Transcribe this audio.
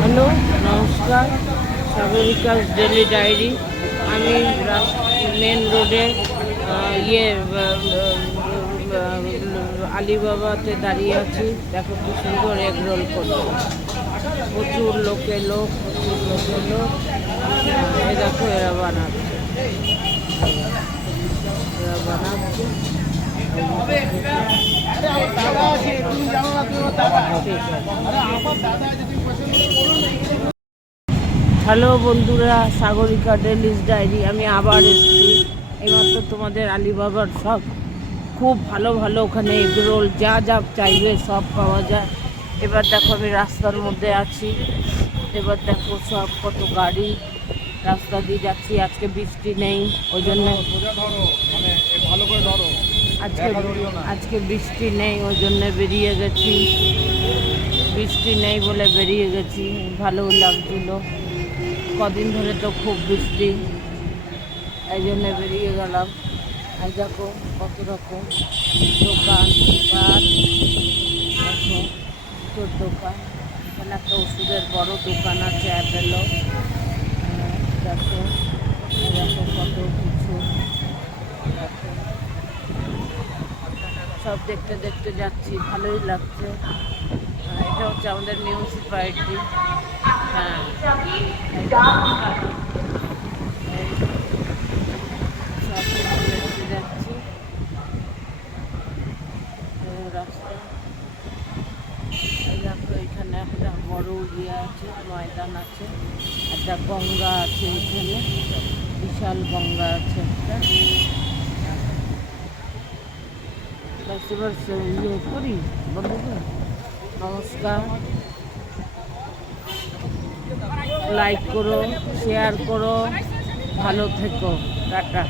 Hello, নমস্কার। Sagarika's daily diary. আমি main রোডে ইয়ে আলিবাবাতে দাঁড়িয়ে আছি। দেখো কি সুন্দর এগ রোল করছে। প্রচুর লোকে লোক, প্রচুর লোকে লোক। এই দেখো এরা বানাচ্ছে। এরা বানাচ্ছে। হ্যালো বন্ধুরা, সাগরিকা ডেলিস ডায়েরি, আমি আবার এসেছি। এইমাত্র তোমাদের আলিবাবার সব খুব ভালো ভালো ওখানে এগরোল যা যা চাইবে সব পাওয়া যায়। এবার দেখো আমি রাস্তার মধ্যে আছি। এবার দেখো সব কত গাড়ি রাস্তা দিয়ে যাচ্ছি। আজকে বৃষ্টি নেই, ওই জন্য। ভালো করে ধরো। আজকে। আজকে বৃষ্টি নেই ওই জন্য বেরিয়ে গেছি। বৃষ্টি নেই বলে বেরিয়ে গেছি ভালো লাগছিল। কদিন ধরে তো খুব বৃষ্টি এই জন্য বেরিয়ে গেলাম। আর দেখো কত রকম দোকান পাট দেখো দোকান এখানে একটা ওষুধের বড় দোকান আছে অ্যাপেলো। হ্যাঁ, দেখো কত কিছু দেখো সব দেখতে দেখতে যাচ্ছি, ভালোই লাগছে। এটা হচ্ছে আমাদের মিউনিসিপ্যালিটি হ্যাঁ। সব দেখতে যাচ্ছি। রাস্তা এখানে একটা বড় আছে ময়দান আছে একটা গঙ্গা আছে এখানে বিশাল গঙ্গা আছে একটা এবার ইয়ে করি বন্ধুদের নমস্কার। লাইক করো শেয়ার করো। ভালো থেকো। টাটা।